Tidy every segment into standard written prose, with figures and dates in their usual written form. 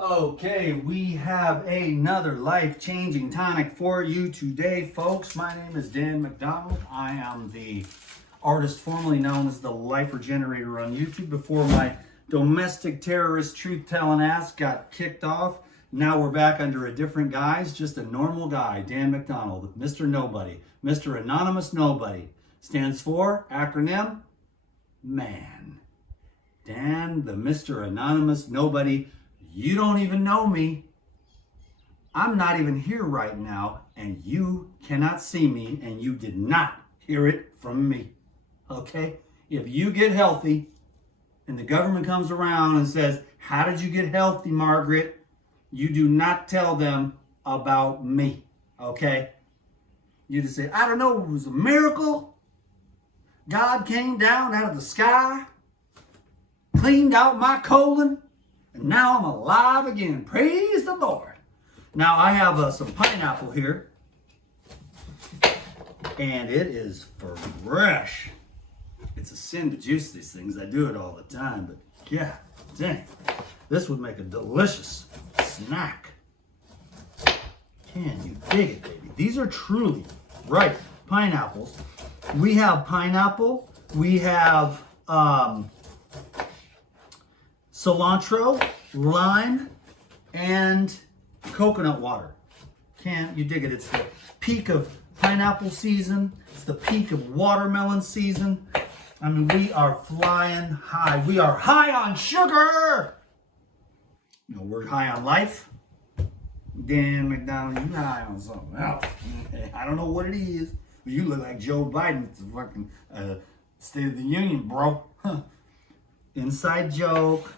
Okay, we have another life-changing tonic for you today, folks. My name is Dan McDonald. I am the artist formerly known as the Life Regenerator on YouTube before my domestic terrorist truth-telling ass got kicked off. Now we're back under a different guise, just a normal guy, Dan McDonald, Mr. Nobody, Mr. Anonymous Nobody. Stands for, acronym, man. Dan, the Mr. Anonymous Nobody. You don't even know me. I'm not even here right now, and you cannot see me, and you did not hear it from me. Okay? If you get healthy, and the government comes around and says, "How did you get healthy, Margaret?" You do not tell them about me. Okay? You just say, "I don't know, it was a miracle. God came down out of the sky, cleaned out my colon, and now I'm alive again. Praise the Lord." Now I have some pineapple here, and it is fresh. It's a sin to juice these things. I do it all the time, but yeah, dang, this would make a delicious snack. Can you dig it, baby? These are truly ripe pineapples. We have pineapple. We have cilantro, lime, and coconut water. Can you dig it? It's the peak of pineapple season. It's the peak of watermelon season. I mean, we are flying high. We are high on sugar. No, we're high on life. Dan McDonald, you high on something else. I don't know what it is, but you look like Joe Biden. It's a fucking State of the Union, bro. Huh. Inside joke.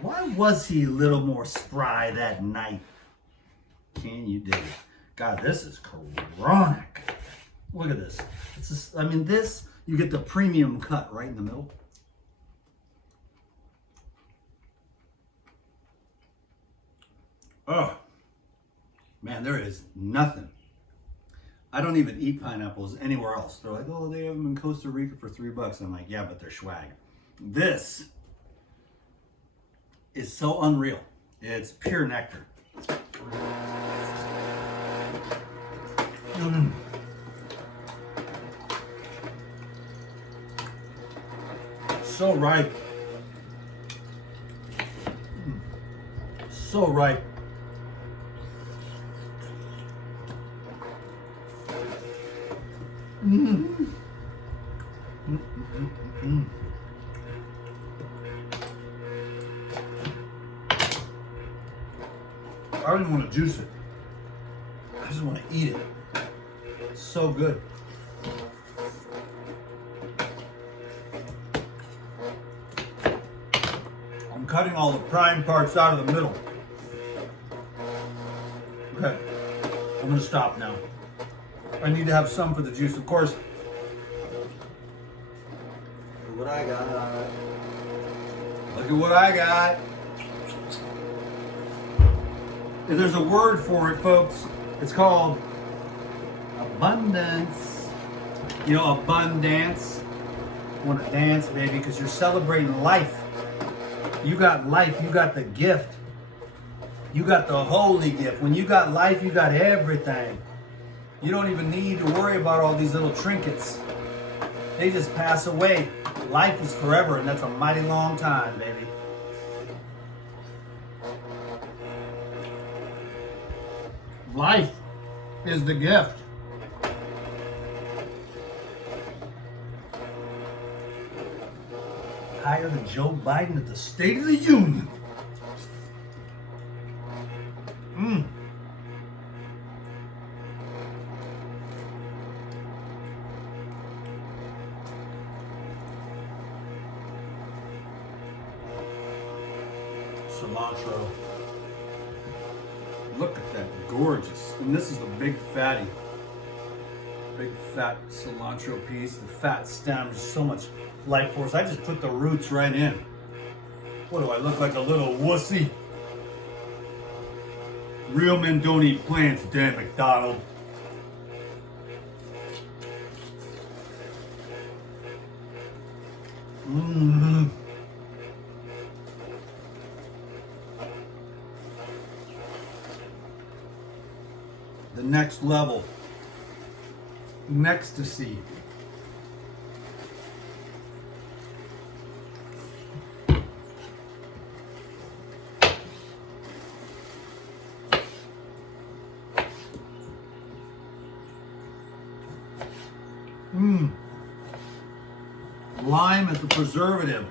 Why was he a little more spry that night? Can you dig it? God, this is chronic. Look at this. It's just, I mean, this, you get the premium cut right in the middle. Oh, man, there is nothing. I don't even eat pineapples anywhere else. They're like, "Oh, they have them in Costa Rica for $3." I'm like, yeah, but they're swag. This is so unreal. It's pure nectar. So ripe. So ripe. I don't even want to juice it. I just want to eat it. It's so good. I'm cutting all the prime parts out of the middle. Okay, I'm going to stop now. I need to have some for the juice, of course. Look at what I got. Look at what I got. There's a word for it, folks. It's called abundance. You know, abundance. You want to dance, baby, because you're celebrating life. You got life. You got the gift. You got the holy gift. When you got life, you got everything. You don't even need to worry about all these little trinkets. They just pass away. Life is forever, and that's a mighty long time, baby. Life is the gift. Higher than Joe Biden at the State of the Union. Cilantro. Look at that, gorgeous. And this is the big fatty, big fat cilantro piece. The fat stem, there's so much life force. I just put the roots right in. What do I look like, a little wussy? Real men don't eat plants, Dan McDonald. the next level. Ecstasy. Lime is a preservative.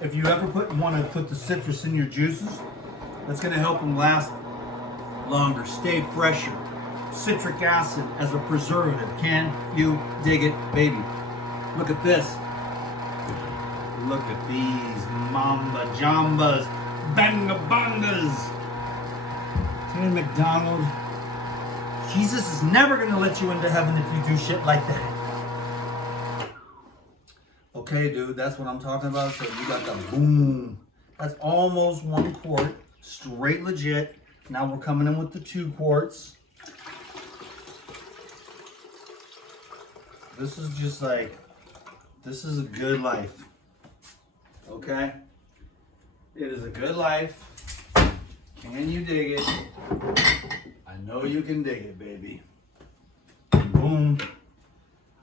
If you ever want to put the citrus in your juices, that's going to help them last longer, stay fresher. Citric acid as a preservative. Can you dig it, baby? Look at this. Look at these mamba jambas, bangabangas. Dan McDonald. Jesus is never going to let you into heaven if you do shit like that. Okay, dude, that's what I'm talking about. So you got the boom. That's almost 1 quart. Straight legit. Now we're coming in with the 2 quarts. This is just like, this is a good life. Okay? It is a good life. Can you dig it? I know you can dig it, baby. Boom.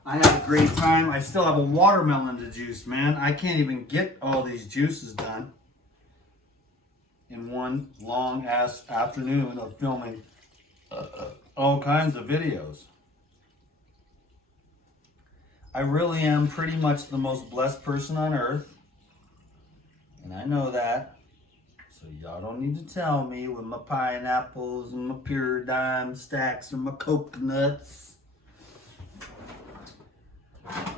I had a great time. I still have a watermelon to juice, man. I can't even get all these juices done in one long ass afternoon of filming all kinds of videos. I really am pretty much the most blessed person on earth, and I know that. So y'all don't need to tell me with my pineapples and my pure dime stacks and my coconuts.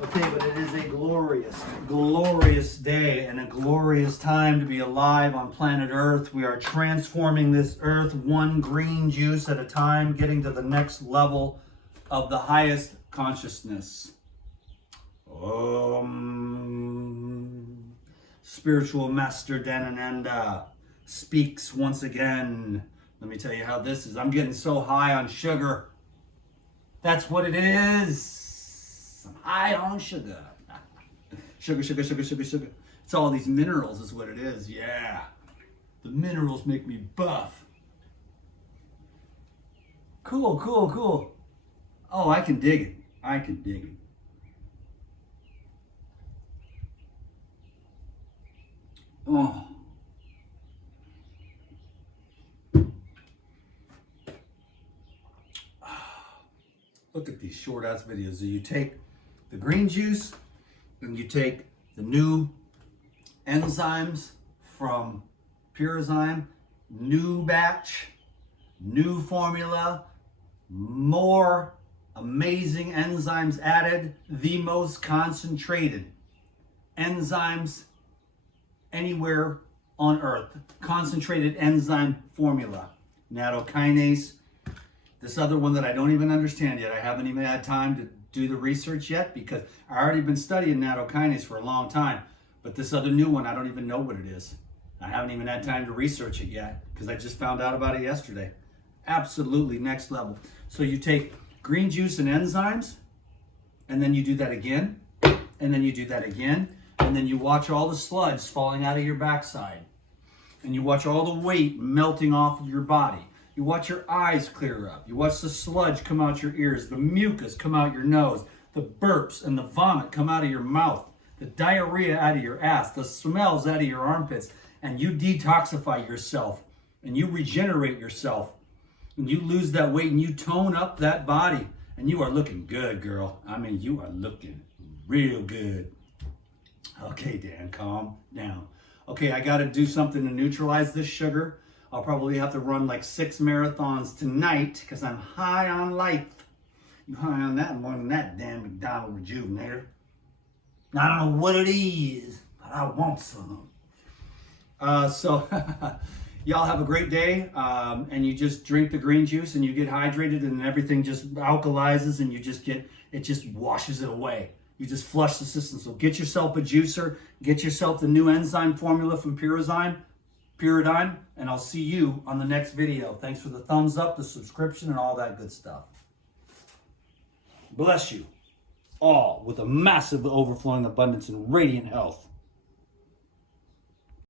Okay, but it is a glorious, glorious day and a glorious time to be alive on planet Earth. We are transforming this Earth one green juice at a time, getting to the next level of the highest consciousness. Spiritual Master Dhanananda speaks once again. Let me tell you how this is. I'm getting so high on sugar. That's what it is. I'm high on sugar. Sugar, sugar, sugar, sugar, sugar. It's all these minerals is what it is. Yeah. The minerals make me buff. Cool, cool, cool. Oh, I can dig it. I can dig it. Oh. Look at these short ass videos. So you take the green juice and you take the new enzymes from Purizyme, new batch, new formula, more amazing enzymes added, the most concentrated enzymes anywhere on earth. Concentrated enzyme formula. Nattokinase. This other one that I don't even understand yet. I haven't even had time to do the research yet because I already been studying nattokinase for a long time. But this other new one, I don't even know what it is. I haven't even had time to research it yet because I just found out about it yesterday. Absolutely next level. So you take green juice and enzymes, and then you do that again, and then you do that again, and then you watch all the sludge falling out of your backside, and you watch all the weight melting off of your body. You watch your eyes clear up. You watch the sludge come out your ears, the mucus come out your nose, the burps and the vomit come out of your mouth, the diarrhea out of your ass, the smells out of your armpits, and you detoxify yourself, and you regenerate yourself, and you lose that weight, and you tone up that body, and you are looking good, girl. I mean, you are looking real good. Okay, Dan, calm down. Okay, I got to do something to neutralize this sugar. I'll probably have to run like 6 marathons tonight because I'm high on life. You high on that and more than that, Dan McDonald Rejuvenator. I don't know what it is, but I want some. So y'all have a great day, and you just drink the green juice and you get hydrated and everything just alkalizes and you just get, it just washes it away. You just flush the system. So get yourself a juicer, get yourself the new enzyme formula from Purizyme, and I'll see you on the next video. Thanks for the thumbs up, the subscription, and all that good stuff. Bless you all with a massive overflowing abundance and radiant health.